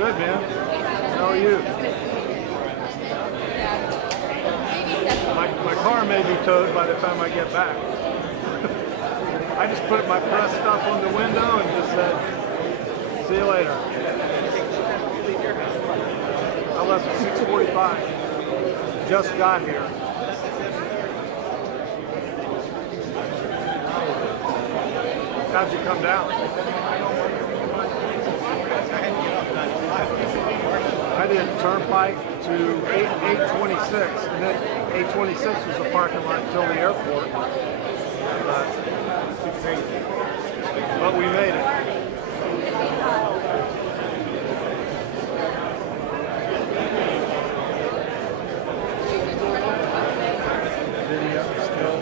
Good, man. How are you? My car may be towed by the time I get back. I just put my press stuff on the window and just said, see you later. I left at 6:45. Just got here. How'd you come down? I did Turnpike to 826, and then 826 was the parking lot until the airport. But we made it. Video still.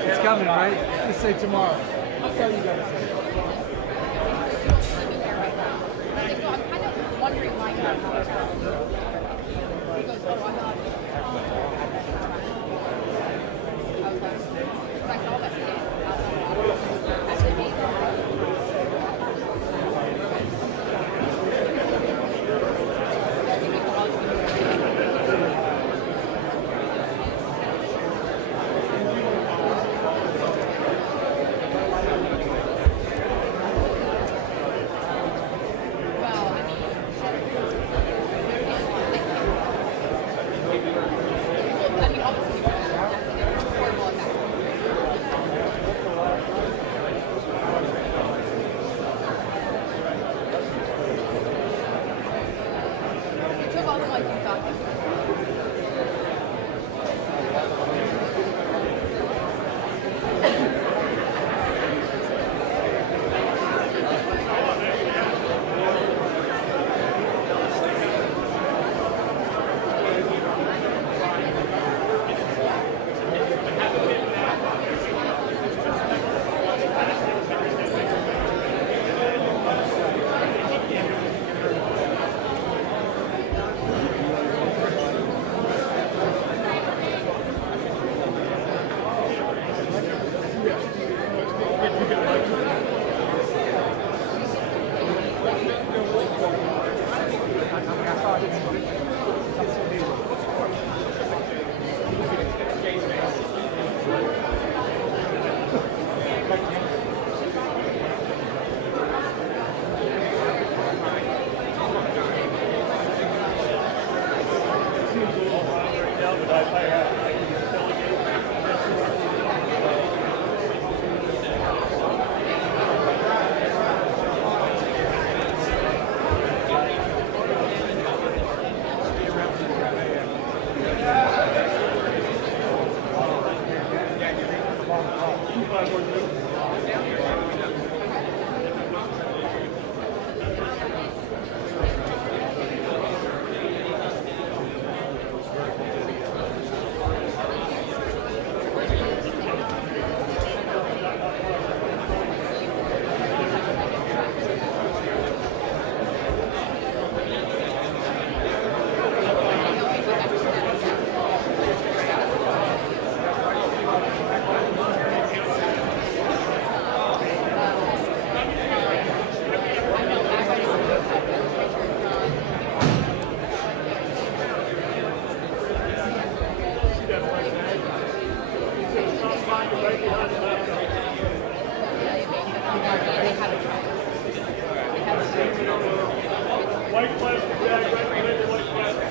It's coming, right? Let's say tomorrow. I'll tell you guys. I'm kind of wondering why you're not. He goes, oh, I'm not. I saw that today. White plastic bag, white plastic.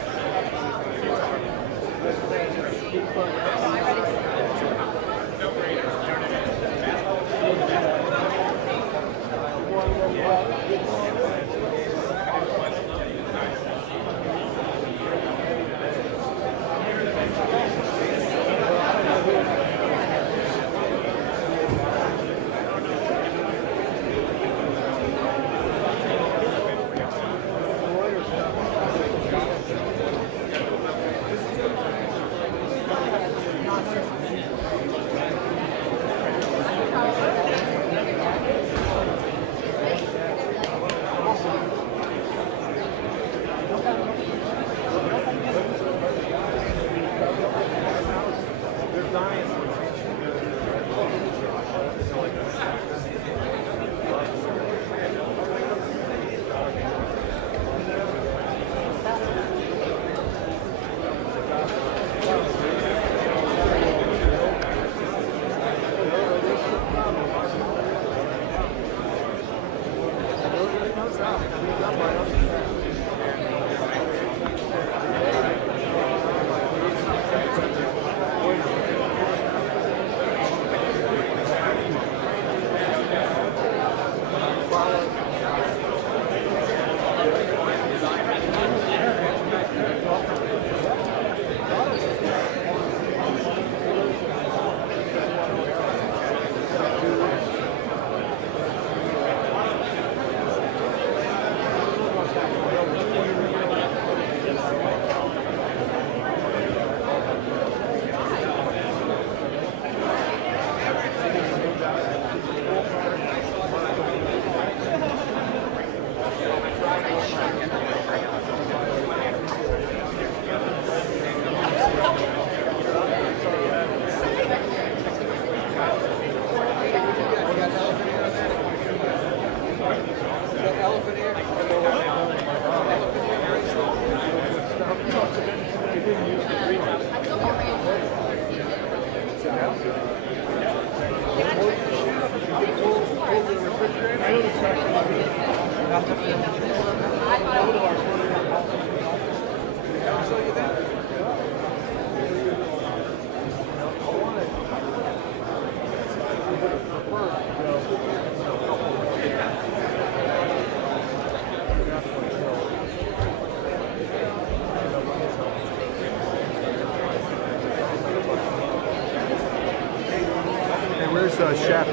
Shappy.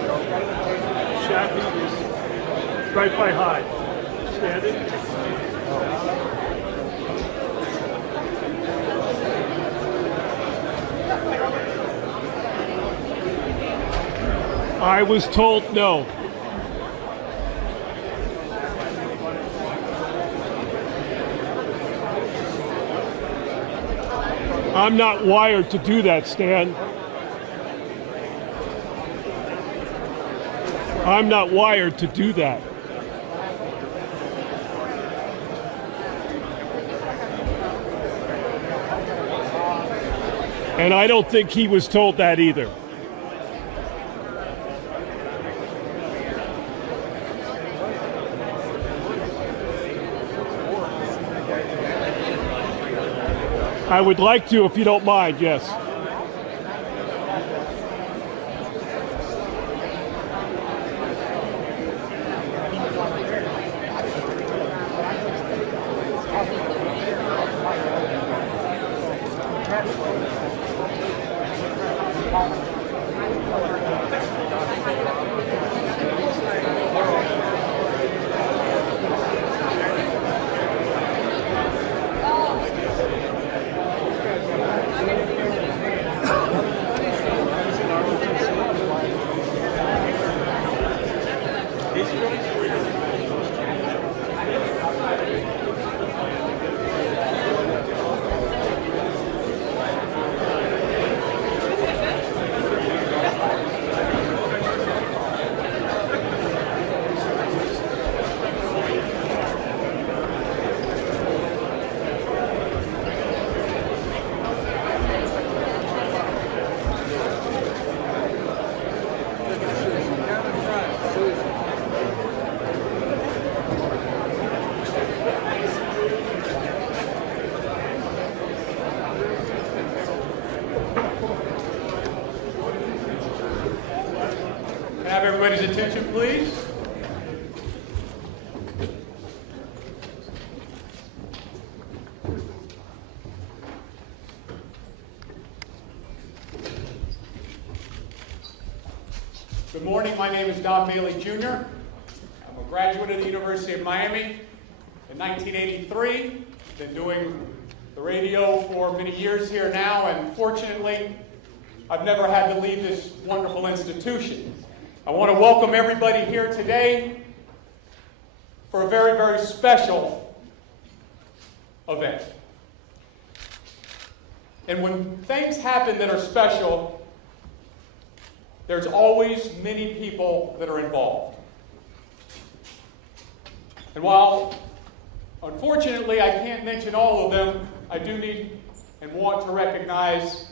Shappy is right by Hyde. Standing. I was told no. I'm not wired to do that, Stan. I'm not wired to do that. And I don't think he was told that either. I would like to, if you don't mind, yes. Everybody's attention, please. Good morning. My name is Don Bailey, Jr. I'm a graduate of the University of Miami in 1983. Been doing the radio for many years here now, and fortunately, I've never had to leave this wonderful institution. I want to welcome everybody here today for a very, very special event. And when things happen that are special, there's always many people that are involved. And while, unfortunately, I can't mention all of them, I do need and want to recognize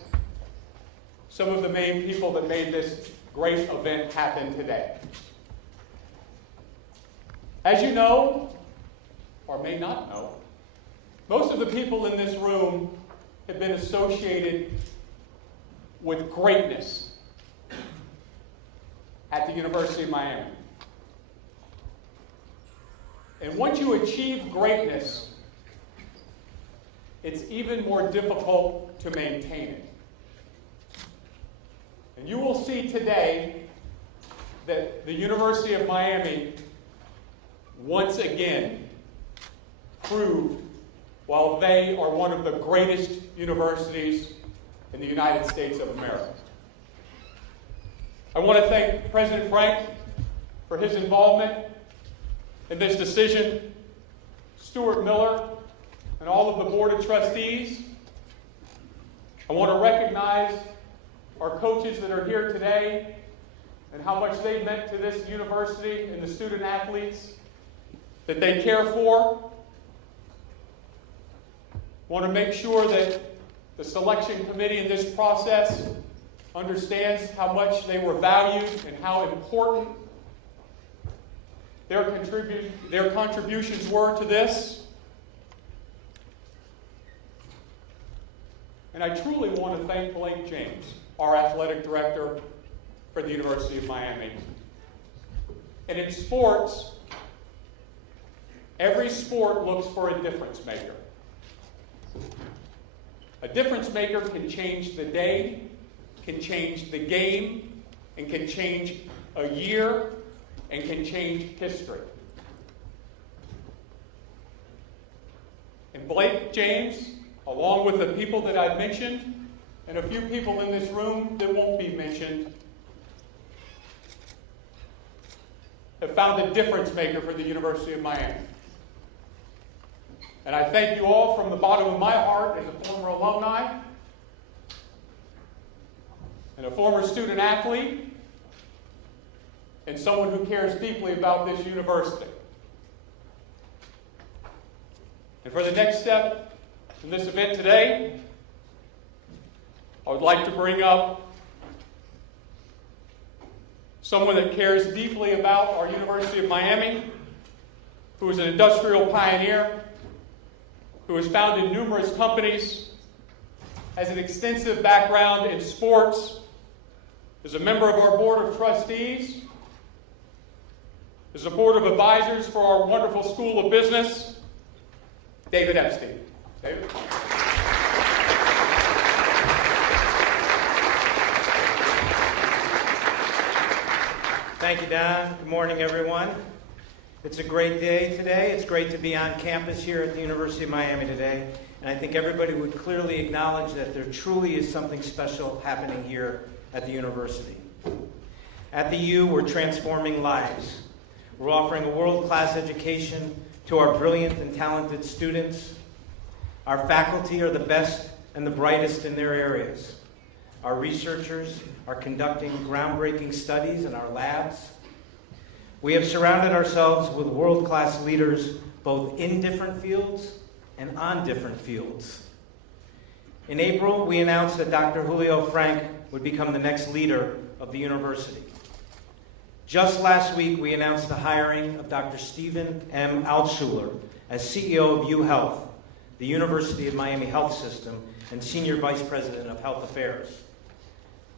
some of the main people that made this great event happen today. As you know, or may not know, most of the people in this room have been associated with greatness at the University of Miami. And once you achieve greatness, it's even more difficult to maintain it. And you will see today that the University of Miami once again proved while they are one of the greatest universities in the United States of America. I want to thank President Frank for his involvement in this decision, Stuart Miller, and all of the Board of Trustees. I want to recognize our coaches that are here today and how much they meant to this university and the student athletes that they care for. I want to make sure that the selection committee in this process understands how much they were valued and how important their contributions were to this. And I truly want to thank Blake James, our athletic director for the University of Miami. And in sports, every sport looks for a difference maker. A difference maker can change the day, can change the game, and can change a year, and can change history. And Blake James, along with the people that I've mentioned, and a few people in this room that won't be mentioned, have found a difference maker for the University of Miami. And I thank you all from the bottom of my heart as a former alumni and a former student athlete and someone who cares deeply about this university. And for the next step in this event today, I would like to bring up someone that cares deeply about our University of Miami, who is an industrial pioneer, who has founded numerous companies, has an extensive background in sports, is a member of our Board of Trustees, is a Board of Advisors for our wonderful School of Business, David Epstein. David? Thank you, Don. Good morning, everyone. It's a great day today. It's great to be on campus here at the University of Miami today. And I think everybody would clearly acknowledge that there truly is something special happening here at the university. At the U, we're transforming lives. We're offering a world-class education to our brilliant and talented students. Our faculty are the best and the brightest in their areas. Our researchers are conducting groundbreaking studies in our labs. We have surrounded ourselves with world-class leaders both in different fields and on different fields. In April, we announced that Dr. Julio Frank would become the next leader of the university. Just last week, we announced the hiring of Dr. Stephen M. Altshuler as CEO of UHealth, the University of Miami Health System, and Senior Vice President of Health Affairs.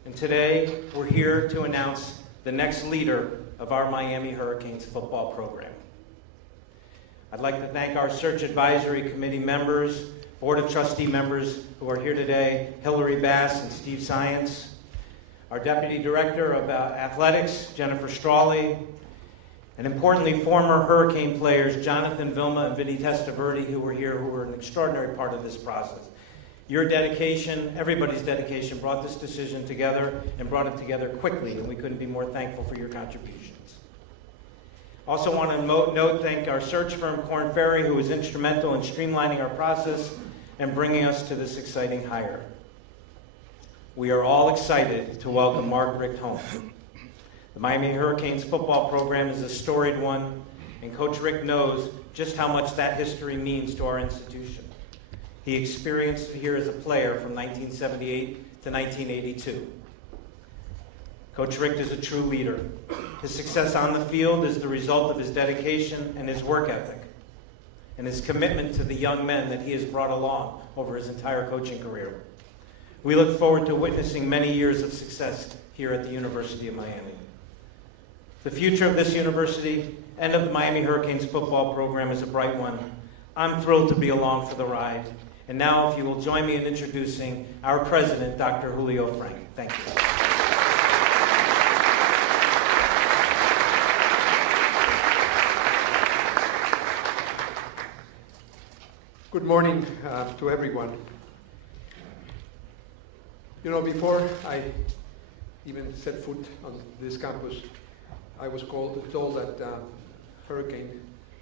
And today, we're here to announce the next leader of our Miami Hurricanes football program. I'd like to thank our Search Advisory Committee members, Board of Trustee members who are here today, Hillary Bass and Steve Science, our Deputy Director of Athletics, Jennifer Strawley, and importantly, former Hurricane players Jonathan Vilma and Vinny Testaverde, who were here, who were an extraordinary part of this process. Your dedication, everybody's dedication, brought this decision together and brought it together quickly, and we couldn't be more thankful for your contributions. Also want to thank our search firm, Korn Ferry, who was instrumental in streamlining our process and bringing us to this exciting hire. We are all excited to welcome Mark Richt home. The Miami Hurricanes football program is a storied one, and Coach Richt knows just how much that history means to our institution. He experienced here as a player from 1978 to 1982. Coach Richt is a true leader. His success on the field is the result of his dedication and his work ethic, and his commitment to the young men that he has brought along over his entire coaching career. We look forward to witnessing many years of success here at the University of Miami. The future of this university and of the Miami Hurricanes football program is a bright one. I'm thrilled to be along for the ride. And now, if you will join me in introducing our president, Dr. Julio Frank. Thank you. Good morning to everyone. You know, before I even set foot on this campus, I was told that Hurricane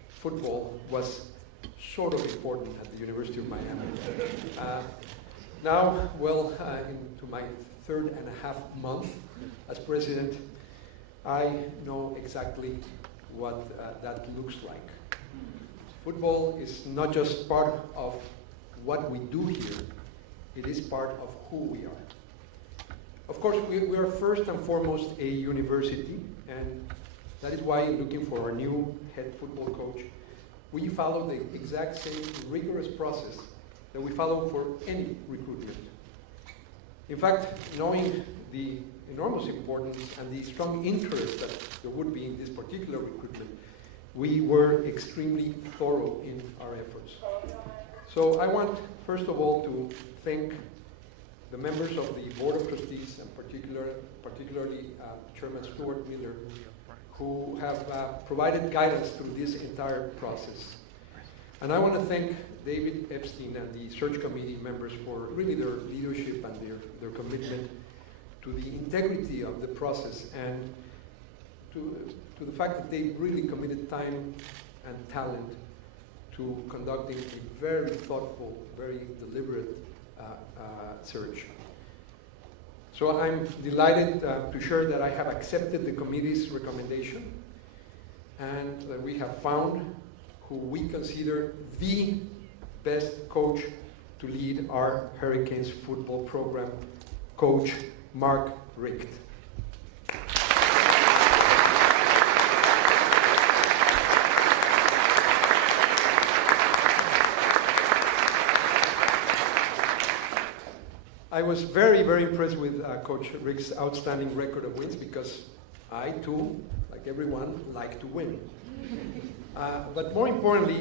football was sort of important at the University of Miami. Now, well, into my 3.5 month as president, I know exactly what that looks like. Football is not just part of what we do here, it is part of who we are. Of course, we are first and foremost a university, and that is why, looking for our new head football coach, we follow the exact same rigorous process that we follow for any recruitment. In fact, knowing the enormous importance and the strong interest that there would be in this particular recruitment, we were extremely thorough in our efforts. So I want, first of all, to thank the members of the Board of Trustees, and particularly Chairman Stuart Miller, who have provided guidance through this entire process. And I want to thank David Epstein and the search committee members for really their leadership and their commitment to the integrity of the process, and to the fact that they really committed time and talent to conducting a very thoughtful, very deliberate search. So I'm delighted to share that I have accepted the committee's recommendation, and that we have found who we consider the best coach to lead our Hurricanes football program, Coach Mark Richt. I was very, very impressed with Coach Richt's outstanding record of wins, because I too, like everyone, like to win. But more importantly,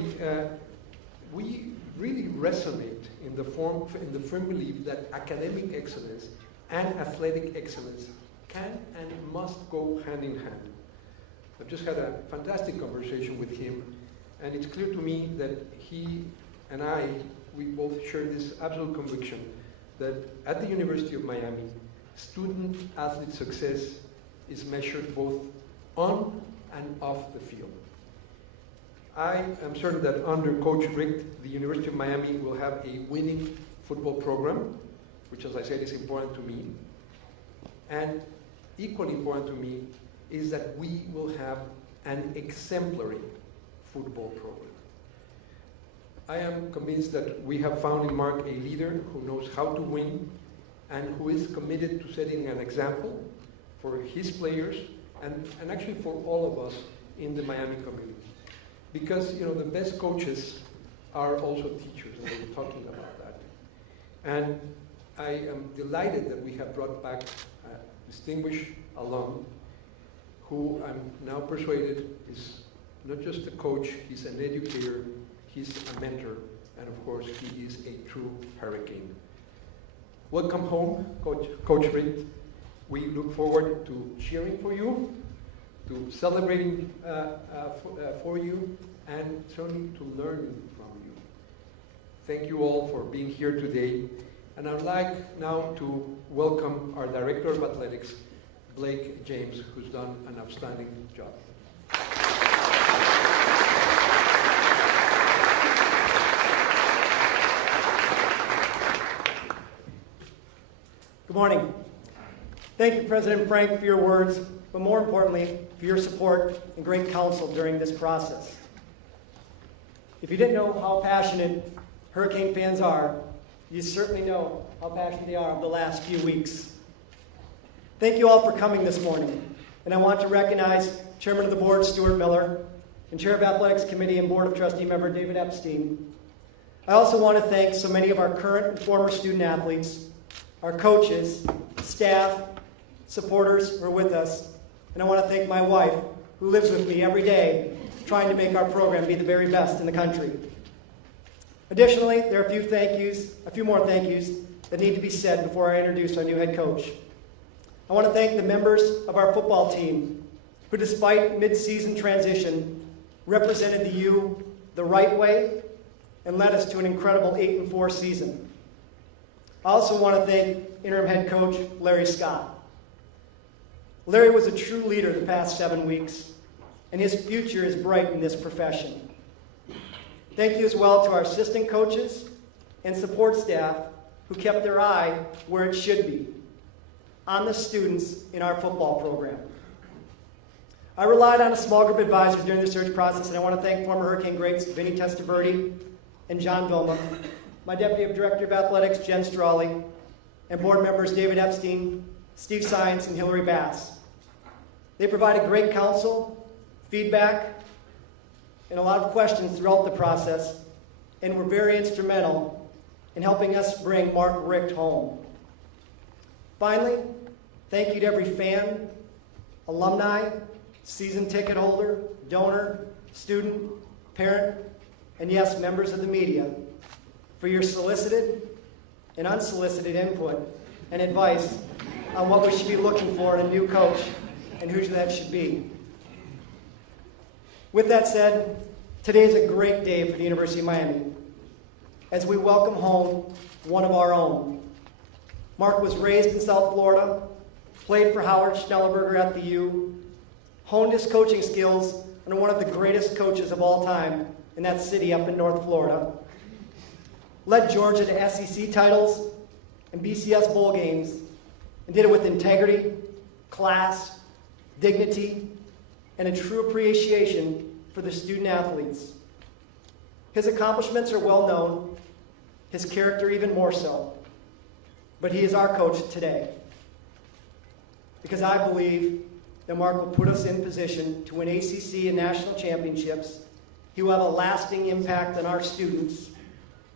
we really resonate in the firm belief that academic excellence and athletic excellence can and must go hand in hand. I've just had a fantastic conversation with him, and it's clear to me that he and we both share this absolute conviction that at the University of Miami, student-athlete success is measured both on and off the field. I am certain that under Coach Richt, the University of Miami will have a winning football program, which, as I said, is important to me. And equally important to me is that we will have an exemplary football program. I am convinced that we have found in Mark a leader who knows how to win and who is committed to setting an example for his players and actually for all of us in the Miami community. Because, you know, the best coaches are also teachers, and we were talking about that. And I am delighted that we have brought back a distinguished alum who I'm now persuaded is not just a coach, he's an educator, he's a mentor, and of course, he is a true Hurricane. Welcome home, Coach Richt. We look forward to cheering for you, to celebrating for you, and certainly to learning from you. Thank you all for being here today. And I'd like now to welcome our Director of Athletics, Blake James, who's done an outstanding job. Good morning. Thank you, President Frank, for your words, but more importantly, for your support and great counsel during this process. If you didn't know how passionate Hurricane fans are, you certainly know how passionate they are over the last few weeks. Thank you all for coming this morning, and I want to recognize Chairman of the Board, Stuart Miller, and Chair of Athletics Committee and Board of Trustee member, David Epstein. I also want to thank so many of our current and former student athletes, our coaches, staff, supporters who are with us, and I want to thank my wife, who lives with me every day, trying to make our program be the very best in the country. Additionally, there are a few more thank yous that need to be said before I introduce our new head coach. I want to thank the members of our football team, who despite mid-season transition, represented the U the right way and led us to an incredible 8-4 season. I also want to thank interim head coach Larry Scott. Larry was a true leader the past 7 weeks, and his future is bright in this profession. Thank you as well to our assistant coaches and support staff who kept their eye where it should be, on the students in our football program. I relied on a small group of advisors during the search process, and I want to thank former Hurricane greats Vinny Testaverde and John Vilma, my Deputy Director of Athletics, Jen Strawley, and board members David Epstein, Steve Science, and Hillary Bass. They provided great counsel, feedback, and a lot of questions throughout the process, and were very instrumental in helping us bring Mark Richt home. Finally, thank you to every fan, alumni, season ticket holder, donor, student, parent, and yes, members of the media, for your solicited and unsolicited input and advice on what we should be looking for in a new coach and who that should be. With that said, today is a great day for the University of Miami as we welcome home one of our own. Mark was raised in South Florida, played for Howard Schnellenberger at the U, honed his coaching skills under one of the greatest coaches of all time in that city up in North Florida, led Georgia to SEC titles and BCS bowl games, and did it with integrity, class, dignity, and a true appreciation for the student athletes. His accomplishments are well known, his character even more so, but he is our coach today. Because I believe that Mark will put us in position to win ACC and national championships. He will have a lasting impact on our students,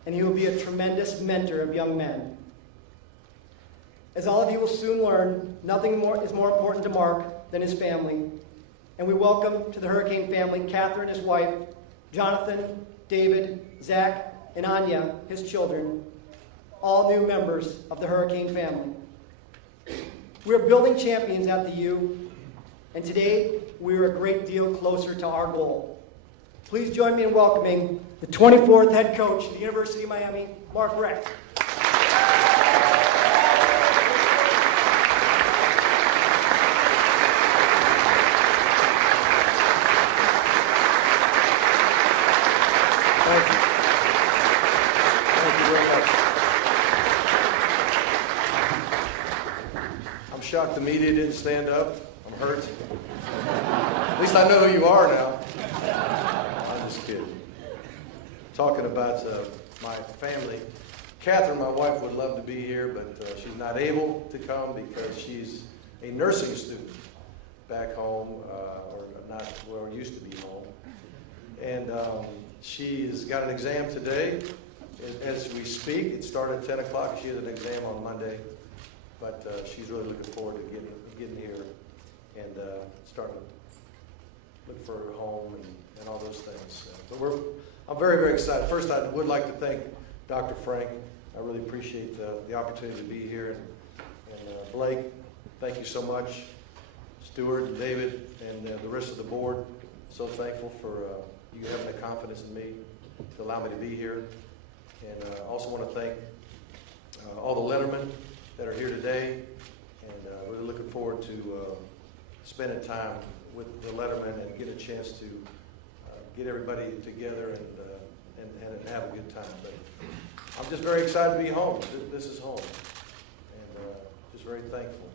and he will be a tremendous mentor of young men. As all of you will soon learn, nothing more is more important to Mark than his family. And we welcome to the Hurricane family Catherine, his wife, Jonathan, David, Zach, and Anya, his children, all new members of the Hurricane family. We're building champions at the U, and today we are a great deal closer to our goal. Please join me in welcoming the 24th head coach of the University of Miami, Mark Richt. Thank you. Thank you very much. I'm shocked the media didn't stand up. I'm hurt. At least I know who you are now. I'm just kidding. Talking about my family. Catherine, my wife, would love to be here, but she's not able to come because she's a nursing student back home, or not where used to be home. And she's got an exam today. As we speak, it started at 10 o'clock. She has an exam on Monday, but she's really looking forward to getting here and starting to look for a home and all those things. But I'm very, very excited. First, I would like to thank Dr. Frank. I really appreciate the opportunity to be here. And Blake, thank you so much. Stuart and David and the rest of the board, so thankful for you having the confidence in me to allow me to be here. And I also want to thank all the lettermen that are here today, and really looking forward to spending time with the lettermen and get a chance to get everybody together and have a good time. But I'm just very excited to be home. This is home, and just very thankful.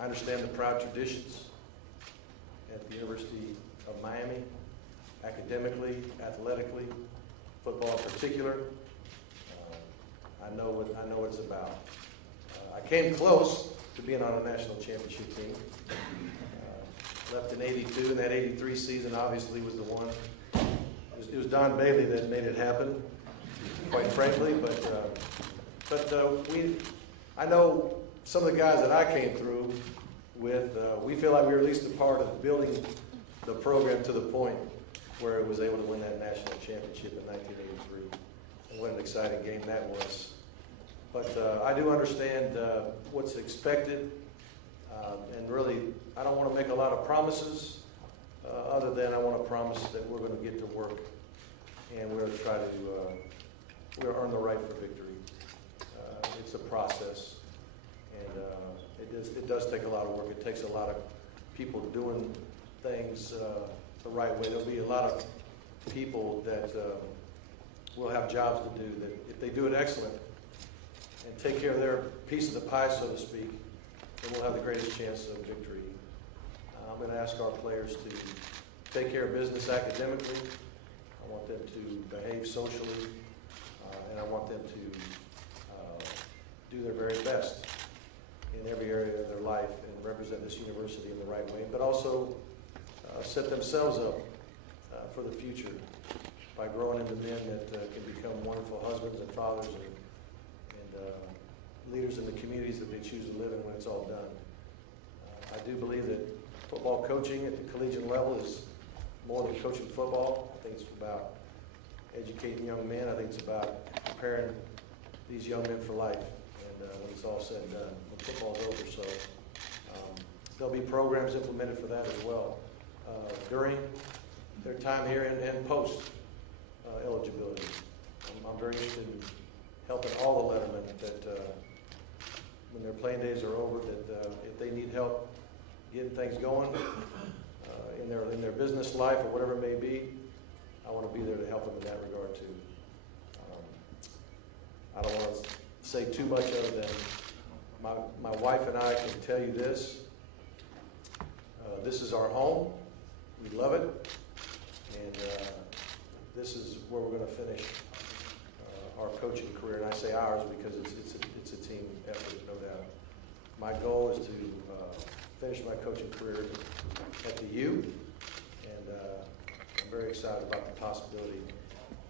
I understand the proud traditions at the University of Miami, academically, athletically, football in particular. I know what it's about. I came close to being on a national championship team. Left in '82, and that '83 season obviously was the one. It was Don Bailey that made it happen, quite frankly. But I know some of the guys that I came through with. We feel like we were at least a part of building the program to the point where it was able to win that national championship in 1983. And what an exciting game that was. But I do understand what's expected, and really, I don't want to make a lot of promises, other than I want to promise that we're going to get to work, and we're going to try to earn the right for victory. It's a process, and it does take a lot of work. It takes a lot of people doing things the right way. There'll be a lot of people that will have jobs to do that if they do it excellent and take care of their piece of the pie, so to speak, then we'll have the greatest chance of victory. I'm going to ask our players to take care of business academically. I want them to behave socially, and I want them to do their very best in every area of their life and represent this university in the right way, but also set themselves up for the future by growing into men that can become wonderful husbands and fathers and leaders in the communities that they choose to live in when it's all done. I do believe that football coaching at the collegiate level is more than coaching football. I think it's about educating young men. I think it's about preparing these young men for life, and when it's all said and done, when football's over. So there'll be programs implemented for that as well during their time here and post eligibility. I'm very interested in helping all the lettermen that when their playing days are over, that if they need help getting things going in their business life or whatever it may be, I want to be there to help them in that regard too. I don't want to say too much other than my wife and I can tell you this. This is our home. We love it, and this is where we're going to finish our coaching career, and I say ours because it's a team effort, no doubt. My goal is to finish my coaching career at the U, and I'm very excited about the possibility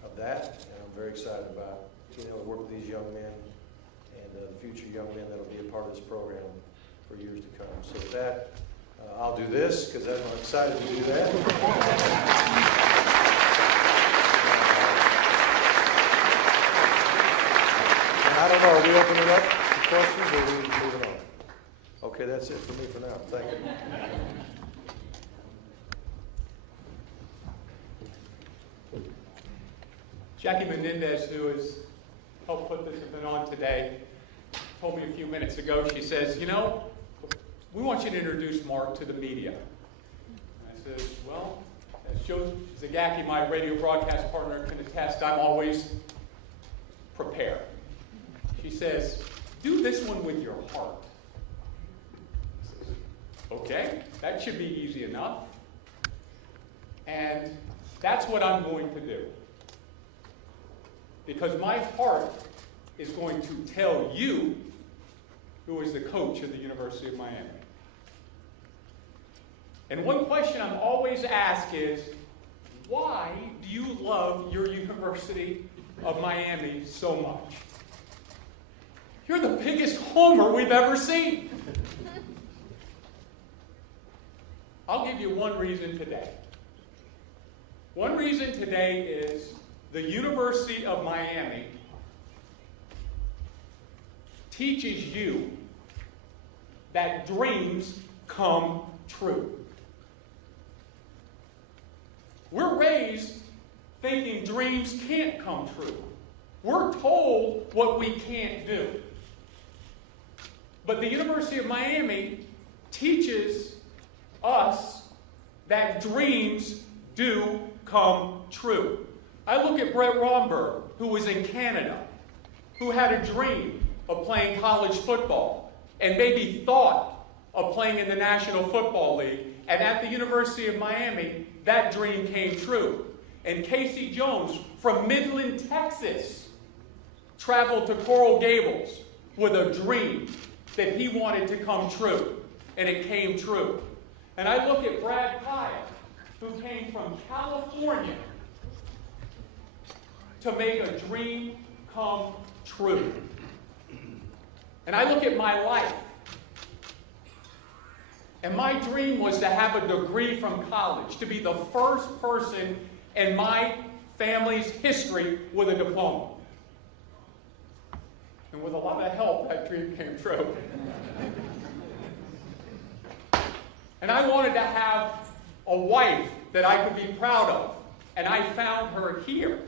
of that, and I'm very excited about being able to work with these young men and the future young men that will be a part of this program for years to come. So with that, I'll do this because I'm excited to do that. I don't know, are we opening up to questions or are we moving on? Okay, that's it for me for now. Thank you. Jackie Menendez, who has helped put this event on today, told me a few minutes ago, she says, you know, we want you to introduce Mark to the media. And I said, well, as Joe Zagacki, my radio broadcast partner, can attest, I'm always prepared. She says, do this one with your heart. I says, okay, that should be easy enough. And that's what I'm going to do. Because my heart is going to tell you who is the coach of the University of Miami. And one question I'm always asked is, why do you love your University of Miami so much? You're the biggest homer we've ever seen. give you one reason today. One reason today is the University of Miami teaches you that dreams come true. We're raised thinking dreams can't come true. We're told what we can't do. But the University of Miami teaches us that dreams do come true. I look at Brett Romberg, who was in Canada, who had a dream of playing college football and maybe thought of playing in the National Football League. And at the University of Miami, that dream came true. And Casey Jones from Midland, Texas, traveled to Coral Gables with a dream that he wanted to come true. And it came true. And I look at Brad Kaya, who came from California to make a dream come true. And I look at my life. And my dream was to have a degree from college, to be the first person in my family's history with a diploma. And with a lot of help, that dream came true. And I wanted to have a wife that I could be proud of. And I found her here.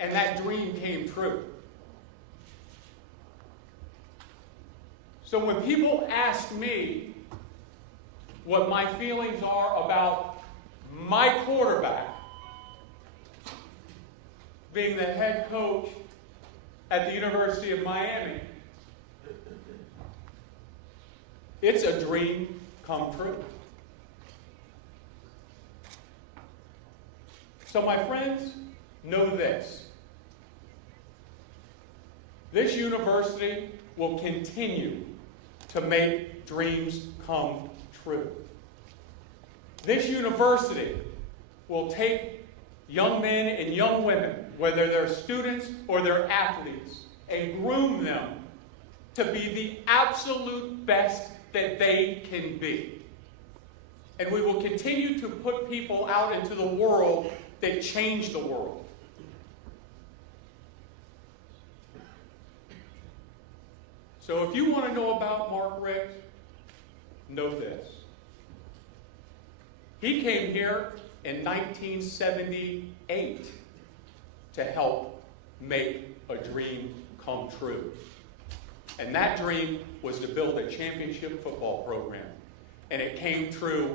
And that dream came true. So when people ask me what my feelings are about my quarterback being the head coach at the University of Miami, it's a dream come true. So my friends, know this. This university will continue to make dreams come true. This university will take young men and young women, whether they're students or they're athletes, and groom them to be the absolute best that they can be. And we will continue to put people out into the world that change the world. So if you want to know about Mark Richt, know this. He came here in 1978 to help make a dream come true. And that dream was to build a championship football program. And it came true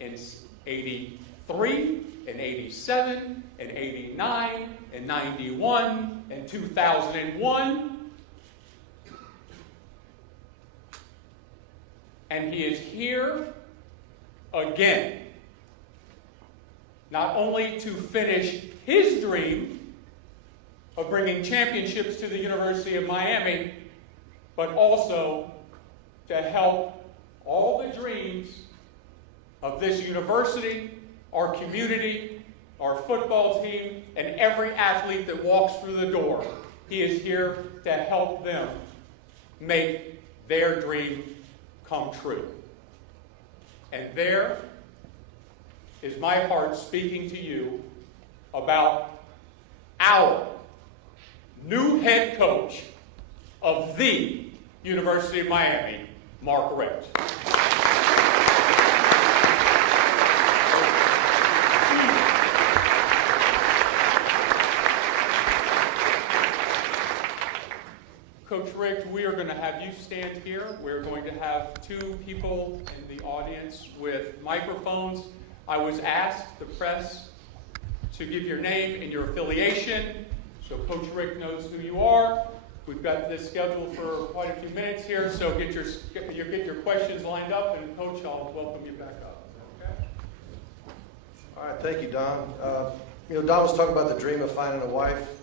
in 83, in 87, in 89, in 91, in 2001. And he is here again, not only to finish his dream of bringing championships to the University of Miami, but also to help all the dreams of this university, our community, our football team, and every athlete that walks through the door. He is here to help them make their dream come true. And there is my heart speaking to you about our new head coach of the University of Miami, Mark Richt. Coach Richt, we are going to have you stand here. We're going to have two people in the audience with microphones. I was asked, the press, to give your name and your affiliation, so Coach Richt knows who you are. We've got this scheduled for quite a few minutes here, so get your questions lined up, and Coach, I'll welcome you back up. Okay? All right, thank you, Don. Don was talking about the dream of finding a wife,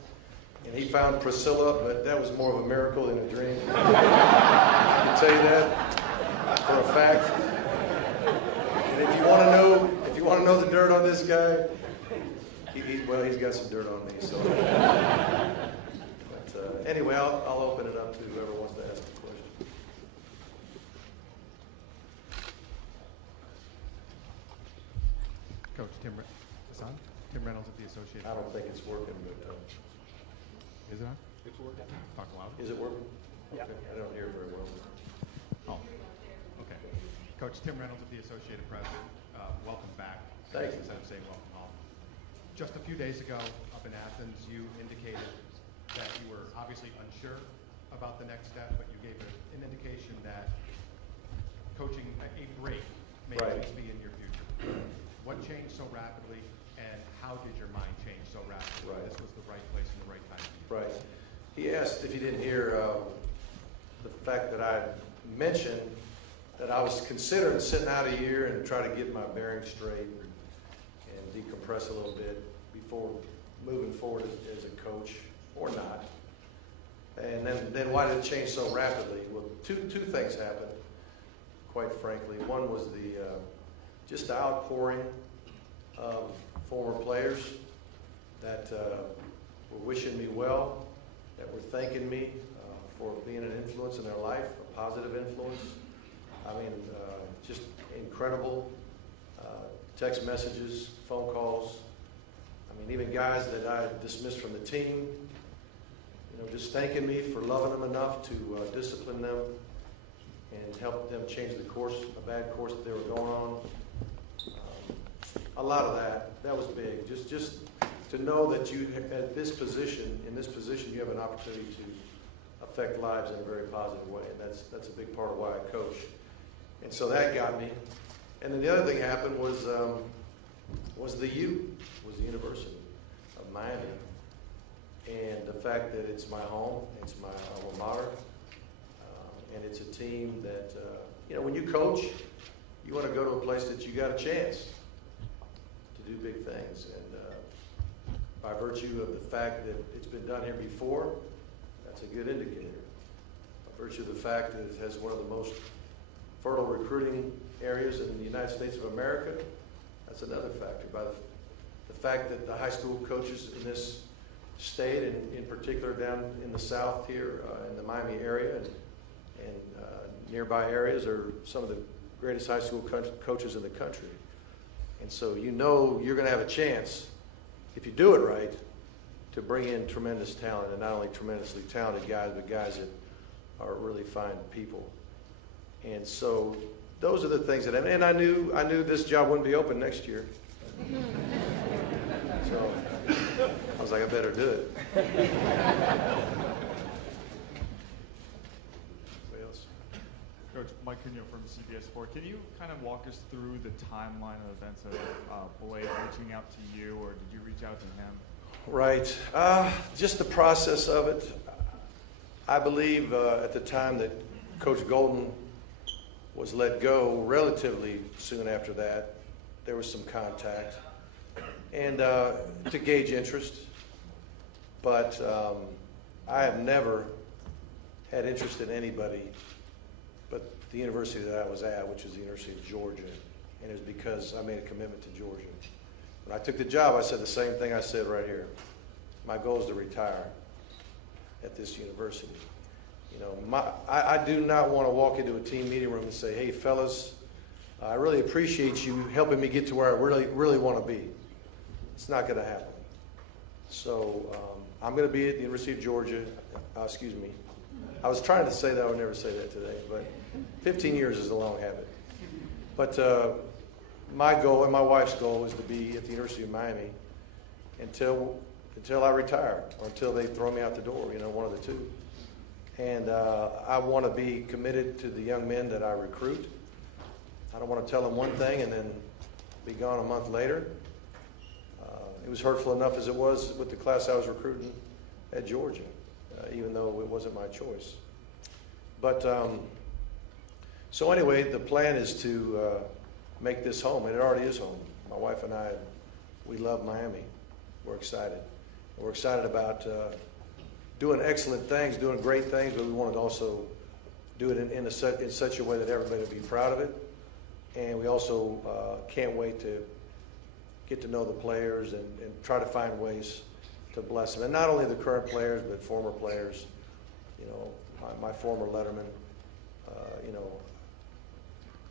and he found Priscilla, but that was more of a miracle than a dream. I can tell you that for a fact. And if you want to know the dirt on this guy, he's got some dirt on me. So, but anyway, I'll open it up to whoever wants to ask a question. Tim Reynolds at the Associated. I don't think it's working, but Is it on? It's working. Talk loud. is it working? Yeah. Okay. I don't hear very well. Oh, okay. Coach Tim Reynolds of the Associated Press, welcome back. Thank you. Instead of saying welcome home. Just a few days ago, up in Athens, you indicated that you were obviously unsure about the next step, but you gave an indication that coaching a break may Right. at least be in your future. What changed so rapidly, and how did your mind change so rapidly? Right. This was the right place and the right time. Right. He asked if you didn't hear the fact that I mentioned that I was considering sitting out a year and try to get my bearings straight and decompress a little bit before moving forward as a coach, or not. And then why did it change so rapidly? Well, two things happened, quite frankly. One was just the outpouring of former players that were wishing me well, that were thanking me for being an influence in their life, a positive influence. I mean, just incredible text messages, phone calls. I mean, even guys that I dismissed from the team, just thanking me for loving them enough to discipline them and help them change the course, a bad course that they were going on. A lot of that was big. Just to know that you, in this position, you have an opportunity to affect lives in a very positive way, and that's a big part of why I coach. And so that got me. And then the other thing happened was the University of Miami, and the fact that it's my home, it's my alma mater, and it's a team that when you coach, you want to go to a place that you got a chance to do big things. And by virtue of the fact that it's been done here before, that's a good indicator. By virtue of the fact that it has one of the most fertile recruiting areas in the United States of America, that's another factor. By the fact that the high school coaches in this state, and in particular down in the South here, in the Miami area and nearby areas, are some of the greatest high school coaches in the country. And so you're going to have a chance, if you do it right, to bring in tremendous talent, and not only tremendously talented guys, but guys that are really fine people. And so those are the things that and I knew this job wouldn't be open next year. So I was like, I better do it. Anybody else? Coach Mike Cunha from CBS 4. Can you kind of walk us through the timeline of events of Blake reaching out to you, or did you reach out to him? Right. Just the process of it. I believe at the time that Coach Golden was let go, relatively soon after that, there was some contact, and to gauge interest. But I have never had interest in anybody but the university that I was at, which was the University of Georgia, and it was because I made a commitment to Georgia. When I took the job, I said the same thing I said right here. My goal is to retire at this university. I do not want to walk into a team meeting room and say, hey, fellas, I really appreciate you helping me get to where I really want to be. It's not going to happen. So I'm going to be at the University of Georgia. Excuse me. I was trying to say that. I would never say that today, but 15 years is a long habit. But my goal and my wife's goal is to be at the University of Miami until I retire, or until they throw me out the door, one of the two. And I want to be committed to the young men that I recruit. I don't want to tell them one thing and then be gone a month later. It was hurtful enough as it was with the class I was recruiting at Georgia, even though it wasn't my choice. But so anyway, the plan is to make this home, and it already is home. My wife and I, we love Miami. We're excited. We're excited about doing excellent things, doing great things, but we want to also do it in such a way that everybody will be proud of it. And we also can't wait to get to know the players and try to find ways to bless them. And not only the current players, but former players. My former letterman.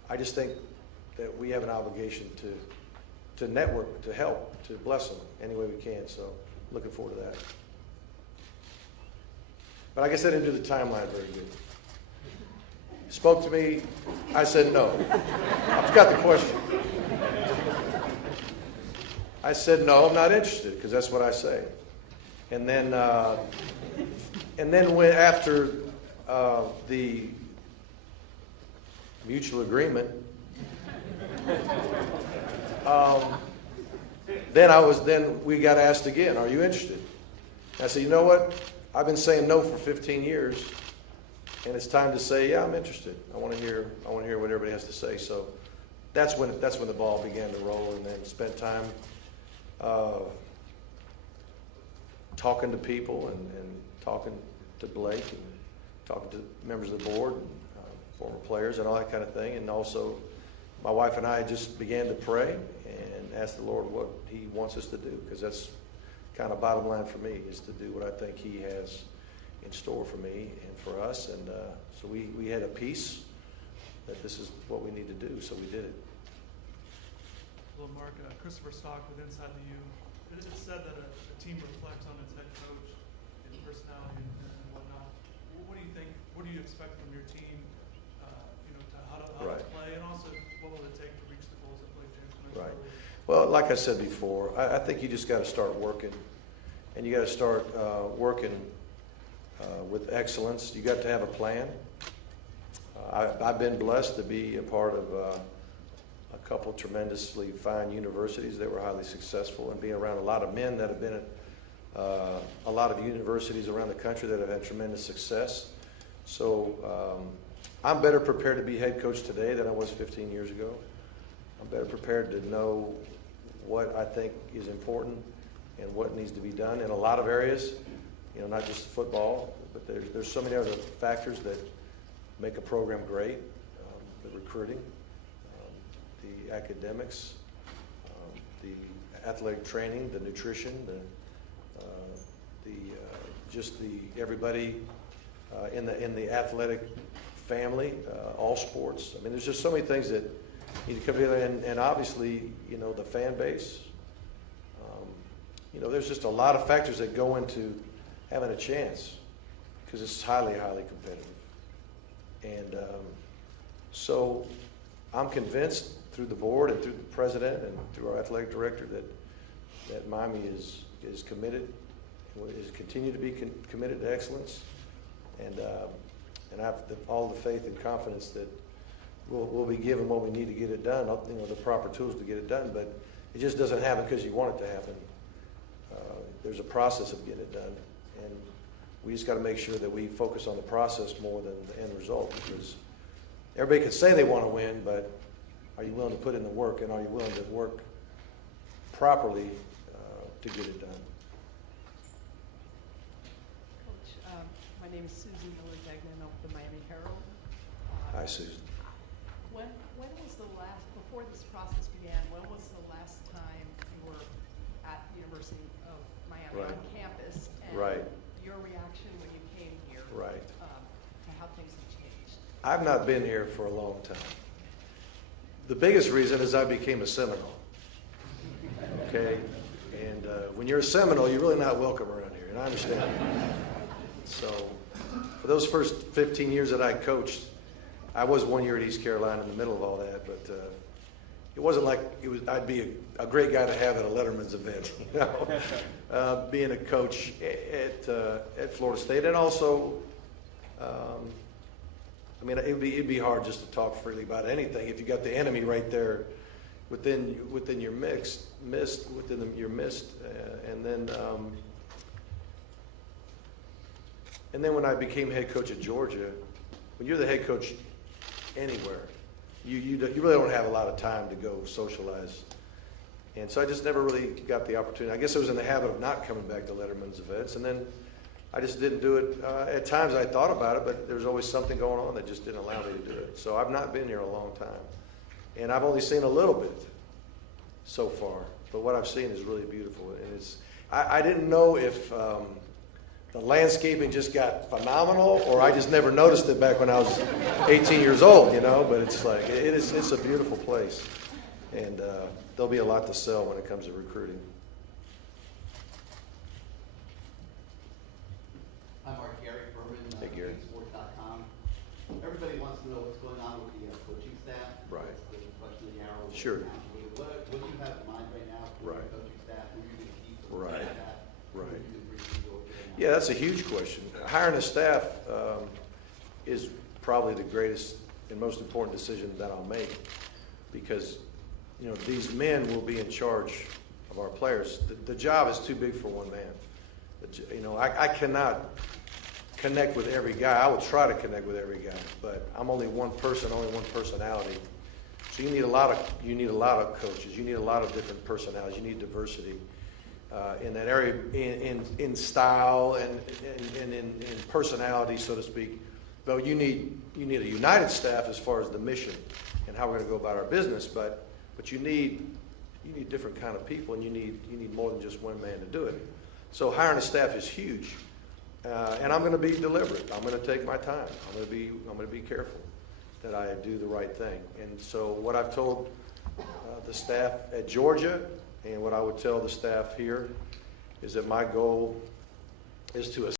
I just think that we have an obligation to network, to help, to bless them any way we can. So looking forward to that. But I guess I didn't do the timeline very good. Spoke to me, I said no. I forgot the question. I said no, I'm not interested, because that's what I say. And then when after the mutual agreement, then we got asked again, are you interested? I said, you know what? I've been saying no for 15 years, and it's time to say, yeah, I'm interested. I want to hear what everybody has to say. So that's when the ball began to roll, and then spent time talking to people and talking to Blake and talking to members of the board, and, former players, and all that kind of thing. And also, my wife and I just began to pray and ask the Lord what He wants us to do, because that's kind of bottom line for me, is to do what I think He has in store for me and for us. And so we had a peace that this is what we need to do, so we did it. Hello, Mark. Christopher Stock with Inside the U. It is said that a team reflects on its head coach in personality and whatnot. What do you think? What do you expect from your team? How to play, and also what will it take to reach the goals that Blake James mentioned earlier? Well, like I said before, I think you just got to start working, and you got to start working with excellence. You got to have a plan. I've been blessed to be a part of a couple tremendously fine universities that were highly successful, and being around a lot of men that have been at a lot of universities around the country that have had tremendous success. So I'm better prepared to be head coach today than I was 15 years ago. I'm better prepared to know what I think is important and what needs to be done in a lot of areas, not just football, but there's so many other factors that make a program great. The recruiting, the academics, the athletic training, the nutrition, everybody in the athletic family, all sports. I mean, there's just so many things that need to come together, and obviously, the fan base. There's just a lot of factors that go into having a chance, because it's highly, highly competitive. And so I'm convinced through the board and through the president and through our athletic director that Miami is committed, is continue to be committed to excellence, and I have all the faith and confidence that we'll be given what we need to get it done, the proper tools to get it done. But it just doesn't happen because you want it to happen. There's a process of getting it done, and we just got to make sure that we focus on the process more than the end result, because everybody can say they want to win, but are you willing to put in the work, and are you willing to work properly to get it done? Coach, my name is Susan Miller-Degnan of the Miami Herald. Hi, Susan. When was the last, before this process began, when was the last time you were at the University of Miami on campus? And your reaction when you came here to how things have changed? I've not been here for a long time. The biggest reason is I became a Seminole. Okay? And when you're a Seminole, you're really not welcome around here, and I understand that. So for those first 15 years that I coached, I was 1 year at East Carolina in the middle of all that, but it wasn't like I'd be a great guy to have at a Letterman's event, being a coach at Florida State. And also, it'd be hard just to talk freely about anything if you got the enemy right there within your mist, and then when I became head coach at Georgia, when you're the head coach anywhere, you really don't have a lot of time to go socialize. And so I just never really got the opportunity. I guess I was in the habit of not coming back to Letterman's events, and then I just didn't do it. At times I thought about it, but there was always something going on that just didn't allow me to do it. So I've not been here a long time. And I've only seen a little bit so far, but what I've seen is really beautiful. And I didn't know if the landscaping just got phenomenal, or I just never noticed it back when I was 18 years old, but it's like, it's a beautiful place. and there'll be a lot to sell when it comes to recruiting. I'm Mark Richt, Hey, Gary. Sport.com. Everybody wants to know what's going on with the coaching staff. Right. That's the question of the hour. Sure. What do you have in mind right now for Right. the coaching staff? Who are you going to keep? Right. Who Right. are you going to bring to the door? Yeah, that's a huge question. Hiring a staff is probably the greatest and most important decision that I'll make, because these men will be in charge of our players. The job is too big for one man. I cannot connect with every guy. I will try to connect with every guy, but I'm only one person, only one personality. So you need a lot of coaches. You need a lot of different personalities. You need diversity in that area, in style and in personality, so to speak. Though you need a united staff as far as the mission and how we're going to go about our business, but you need different kind of people, and you need more than just one man to do it. So hiring a staff is huge, and I'm going to be deliberate. I'm going to take my time. I'm going to be careful that I do the right thing. And so what I've told the staff at Georgia, and what I would tell the staff here, is that my goal is to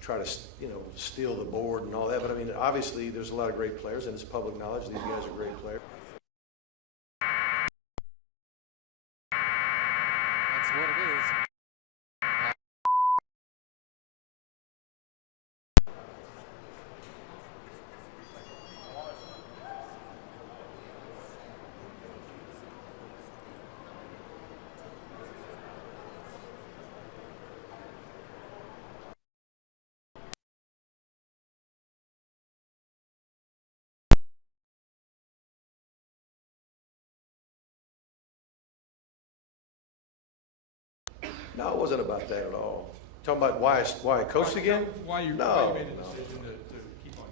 try to steal the board and all that, but I mean, obviously there's a lot of great players, and it's public knowledge these guys are great players. That's what it is. No, it wasn't about that at all. Talking about why I coached again? Why you No, made the no. decision to keep on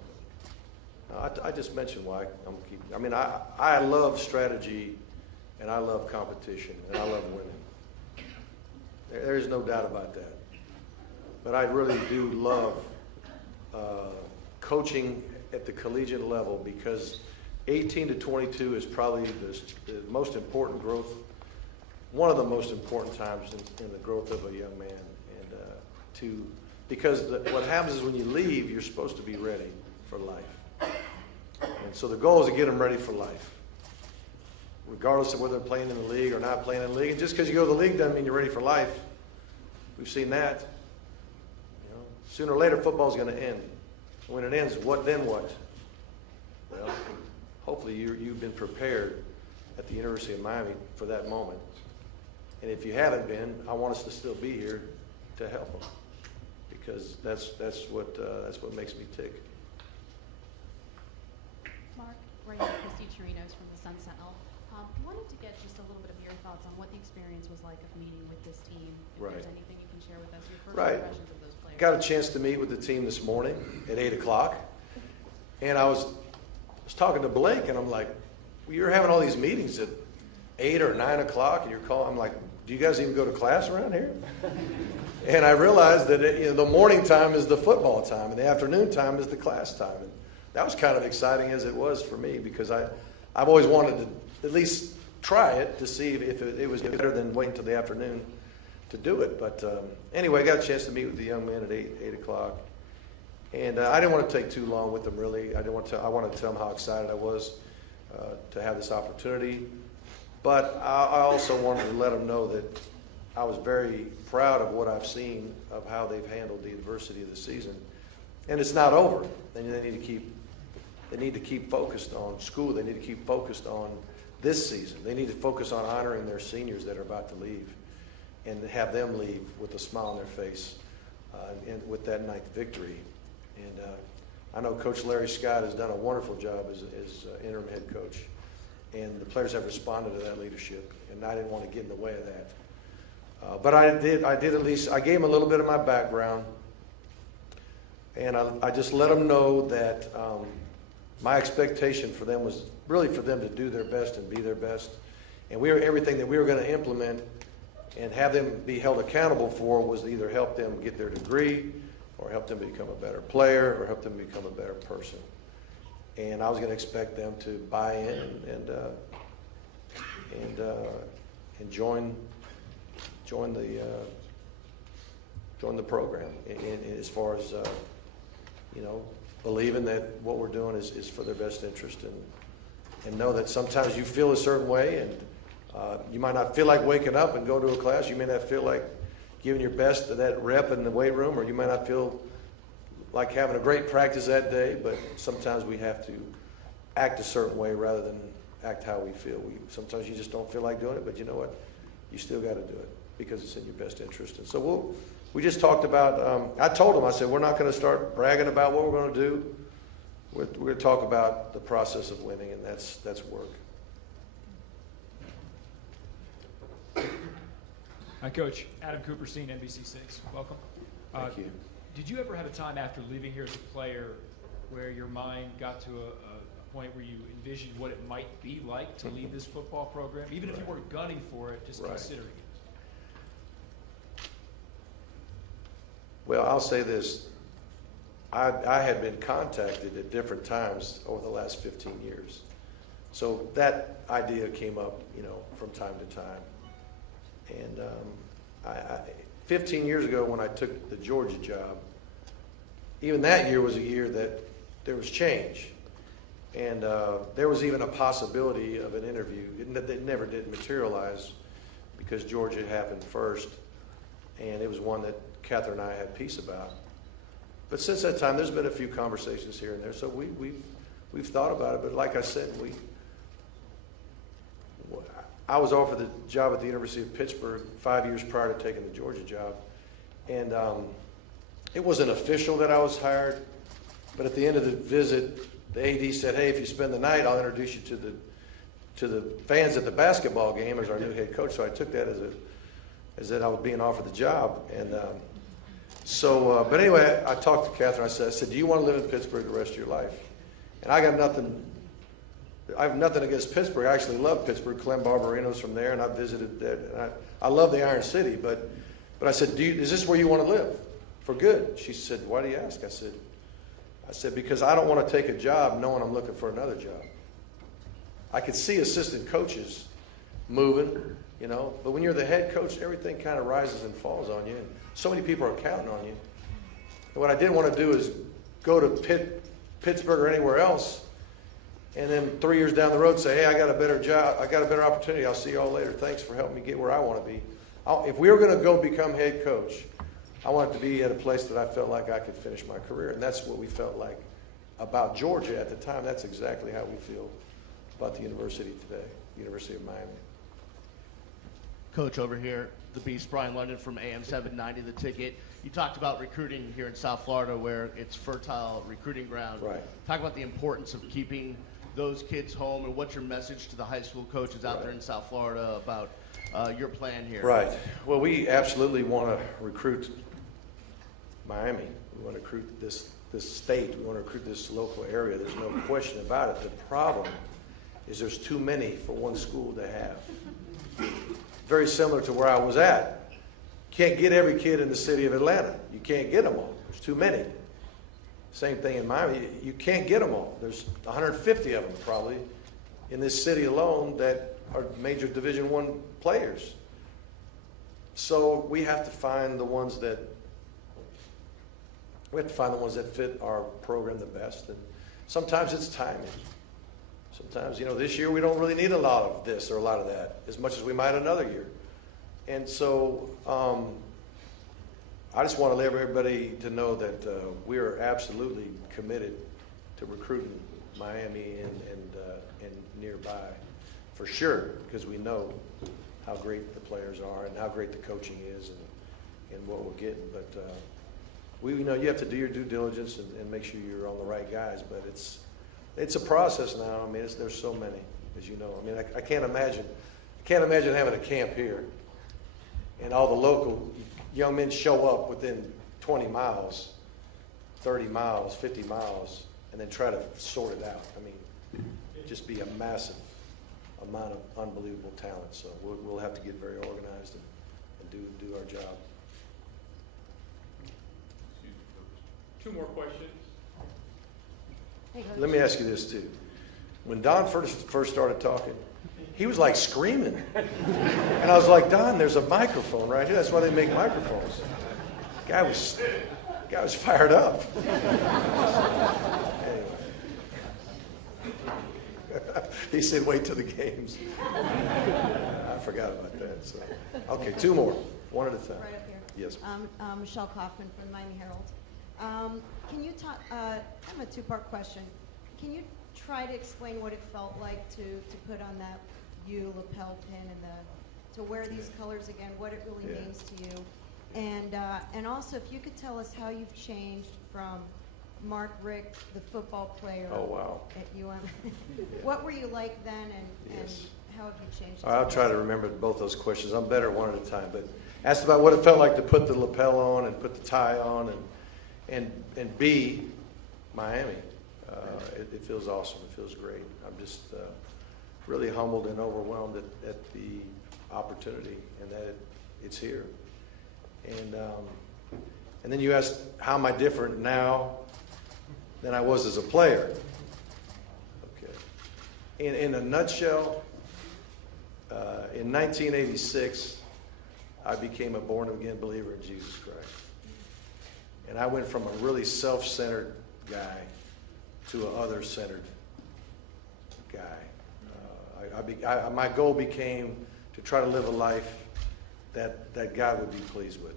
coaching? No, I just mentioned why I'm keeping. I mean, I love strategy, and I love competition, and I love winning. There is no doubt about that. But I really do love coaching at the collegiate level, because 18 to 22 is probably the most important growth, one of the most important times in the growth of a young man. And because what happens is when you leave, you're supposed to be ready for life. And so the goal is to get them ready for life, regardless of whether they're playing in the league or not playing in the league. And just because you go to the league doesn't mean you're ready for life. We've seen that. Sooner or later, football's going to end. When it ends, then what? Well, hopefully you've been prepared at the University of Miami for that moment. And if you haven't been, I want us to still be here to help them, because that's what makes me tick. Mark Richt, Christy Chirinos from the Sun Sentinel. Wanted to get just a little bit of your thoughts on what the experience was like of meeting with this team. If Right. there's anything you can share with us, your first Right. impressions of those players. Got a chance to meet with the team this morning at 8 o'clock. And I was talking to Blake, and I'm like, well, you're having all these meetings at 8 or 9 o'clock, and you're calling. I'm like, do you guys even go to class around here? And I realized that the morning time is the football time, and the afternoon time is the class time. And that was kind of exciting as it was for me, because I've always wanted to at least try it to see if it was better than waiting until the afternoon to do it. But anyway, I got a chance to meet with the young men at 8 o'clock. And I didn't want to take too long with them, really. I wanted to tell them how excited I was to have this opportunity. But I also wanted to let them know that I was very proud of what I've seen of how they've handled the adversity of the season. And it's not over. And they need to keep focused on school. They need to keep focused on this season. They need to focus on honoring their seniors that are about to leave, and have them leave with a smile on their face and with that ninth victory. And I know Coach Larry Scott has done a wonderful job as interim head coach, and the players have responded to that leadership, and I didn't want to get in the way of that. But I did at least, I gave them a little bit of my background, and I just let them know that my expectation for them was really for them to do their best and be their best. And everything that we were going to implement and have them be held accountable for was to either help them get their degree, or help them become a better player, or help them become a better person. And I was going to expect them to buy in and join the program. As far as believing that what we're doing is for their best interest, and know that sometimes you feel a certain way, and you might not feel like waking up and go to a class. You may not feel like giving your best to that rep in the weight room, or you might not feel like having a great practice that day, but sometimes we have to act a certain way rather than act how we feel. Sometimes you just don't feel like doing it, but you know what? You still got to do it because it's in your best interest. And so we just talked about, I told them, I said, we're not going to start bragging about what we're going to do. We're going to talk about the process of winning, and that's work. Hi, Coach. Adam Cooperstein, NBC6. Welcome. Thank you. Did you ever have a time after leaving here as a player where your mind got to a point where you envisioned what it might be like to lead this football program, even if you weren't gunning for it, just considering it? Well, I'll say this. I had been contacted at different times over the last 15 years. So that idea came up, from time to time. And 15 years ago when I took the Georgia job, even that year was a year that there was change. And there was even a possibility of an interview. It never did materialize because Georgia happened first. And it was one that Catherine and I had peace about. But since that time, there's been a few conversations here and there. So we've thought about it. But like I said, I was offered the job at the University of Pittsburgh 5 years prior to taking the Georgia job. And it wasn't official that I was hired. But at the end of the visit, the AD said, hey, if you spend the night, I'll introduce you to the fans at the basketball game as our new head coach. So I took that as that I was being offered the job. And but anyway, I talked to Catherine. I said, do you want to live in Pittsburgh the rest of your life? And I have nothing against Pittsburgh. I actually love Pittsburgh. Clem Barbarino's from there, and I visited that. And I love the Iron City. But I said, is this where you want to live for good? She said, why do you ask? I said, because I don't want to take a job knowing I'm looking for another job. I could see assistant coaches moving, but when you're the head coach, everything kind of rises and falls on you. And so many people are counting on you. And what I didn't want to do is go to Pittsburgh or anywhere else, and then 3 years down the road say, hey, I got a better job, I got a better opportunity, I'll see y'all later. Thanks for helping me get where I want to be. If we were going to go become head coach, I wanted to be at a place that I felt like I could finish my career. And that's what we felt like about Georgia at the time. That's exactly how we feel about the university today, University of Miami. Coach over here, the Beast, Brian London from AM 790, The Ticket. You talked about recruiting here in South Florida where it's fertile recruiting ground. Right. Talk about the importance of keeping those kids home, and what's your message to the high school coaches out there in South Florida about your plan here? Right. Well, we absolutely want to recruit Miami. We want to recruit this state. We want to recruit this local area. There's no question about it. The problem is there's too many for one school to have. very similar to where I was at. You can't get every kid in the city of Atlanta. You can't get them all. There's too many. Same thing in Miami. You can't get them all. There's 150 of them probably in this city alone that are major Division I players. So we have to find the ones that fit our program the best. And sometimes it's timing. Sometimes, this year we don't really need a lot of this or a lot of that as much as we might another year. And so I just want to let everybody to know that we are absolutely committed to recruiting Miami and nearby for sure, because we know how great the players are and how great the coaching is and what we're getting. But you have to do your due diligence and make sure you're on the right guys. But it's a process now. I mean, there's so many, as you know. I mean, I can't imagine having a camp here and all the local young men show up within 20 miles, 30 miles, 50 miles, and then try to sort it out. I mean, it'd just be a massive amount of unbelievable talent. So we'll have to get very organized and do our job. Two more questions. Let me ask you this too. When Don first started talking, he was like screaming. And I was like, Don, there's a microphone right here. That's why they make microphones. Guy was fired up. Anyway. He said, wait till the games. I forgot about that. So. Okay, two more. One at a time. Right up here. Yes. Michelle Kaufman from the Miami Herald. Can you talk, I have a two-part question. Can you try to explain what it felt like to put on that U lapel pin and to wear these colors again, what it really means to you? And also, if you could tell us how you've changed from Mark Richt, the football player at UM. What were you like then, and how have you changed? I'll try to remember both those questions. I'm better one at a time. But asked about what it felt like to put the lapel on and put the tie on and be Miami. It feels awesome. It feels great. I'm just really humbled and overwhelmed at the opportunity and that it's here. And then you asked, how am I different now than I was as a player? Okay. In a nutshell, in 1986, I became a born-again believer in Jesus Christ. And I went from a really self-centered guy to an other-centered guy. My goal became to try to live a life that God would be pleased with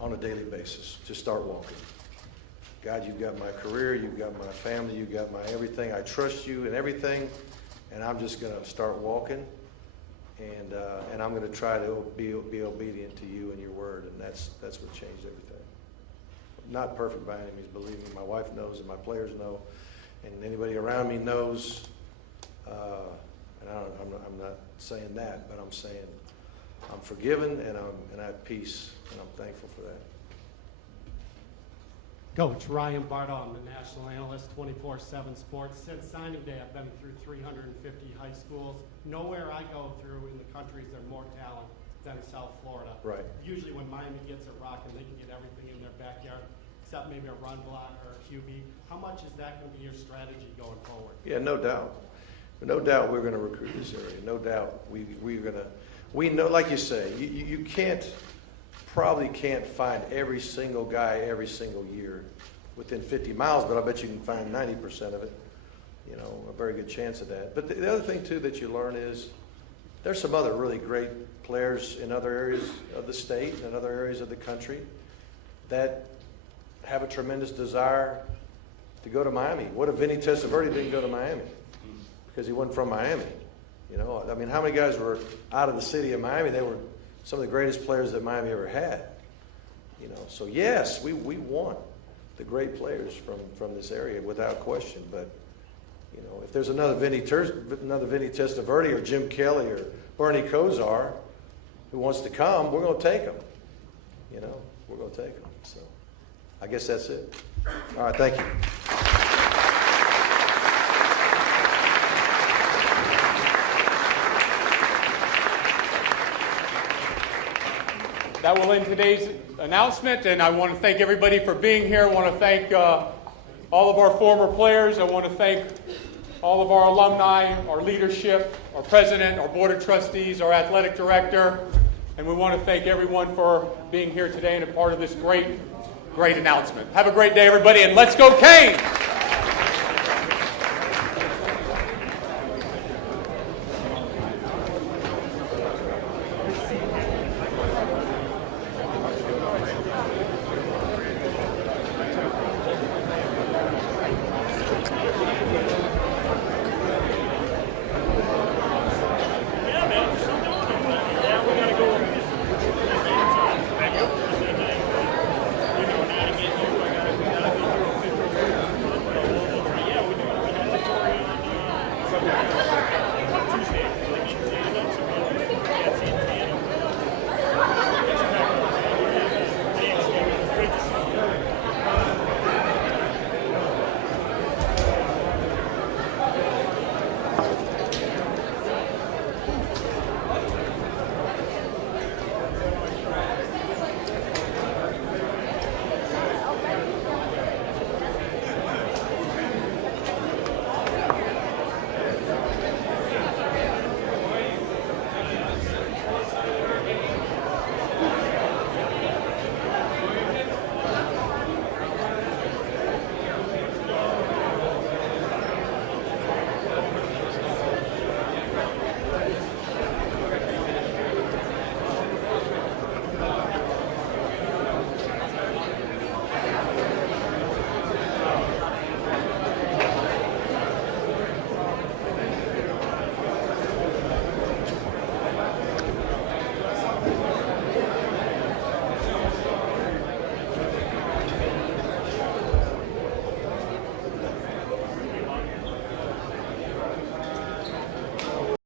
on a daily basis. Just start walking. God, you've got my career, you've got my family, you've got my everything. I trust you in everything, and I'm just going to start walking, and I'm going to try to be obedient to you and your word, and that's what changed everything. Not perfect by any means, believe me. My wife knows, and my players know, and anybody around me knows. And I'm not saying that, but I'm saying I'm forgiven and I have peace, and I'm thankful for that. Coach Ryan Bardaw, I'm the national analyst, 24/7 Sports. Since signing day, I've been through 350 high schools. Nowhere I go through in the country is there more talent than South Florida. Right. Usually when Miami gets a rock and they can get everything in their backyard, except maybe a run block or a QB. How much is that going to be your strategy going forward? Yeah, no doubt. No doubt we're going to recruit this area. No doubt we're going to. We know, like you say, you probably can't find every single guy every single year within 50 miles, but I bet you can find 90% of it. You know, a very good chance of that. But the other thing too that you learn is there's some other really great players in other areas of the state and other areas of the country that have a tremendous desire to go to Miami. What if Vinny Testaverde didn't go to Miami? Because he wasn't from Miami. You know, I mean, how many guys were out of the city of Miami? They were some of the greatest players that Miami ever had. You know, so yes, we want the great players from this area without question. But you know, if there's another Vinny Testaverde or Jim Kelly or Bernie Kosar who wants to come, we're going to take them. You know, we're going to take them. So I guess that's it. All right, thank you. that will end today's announcement, and I want to thank everybody for being here. I want to thank all of our former players. I want to thank all of our alumni, our leadership, our president, our board of trustees, our athletic director, and we want to thank everyone for being here today and a part of this great announcement. Have a great day, everybody, and let's go Canes!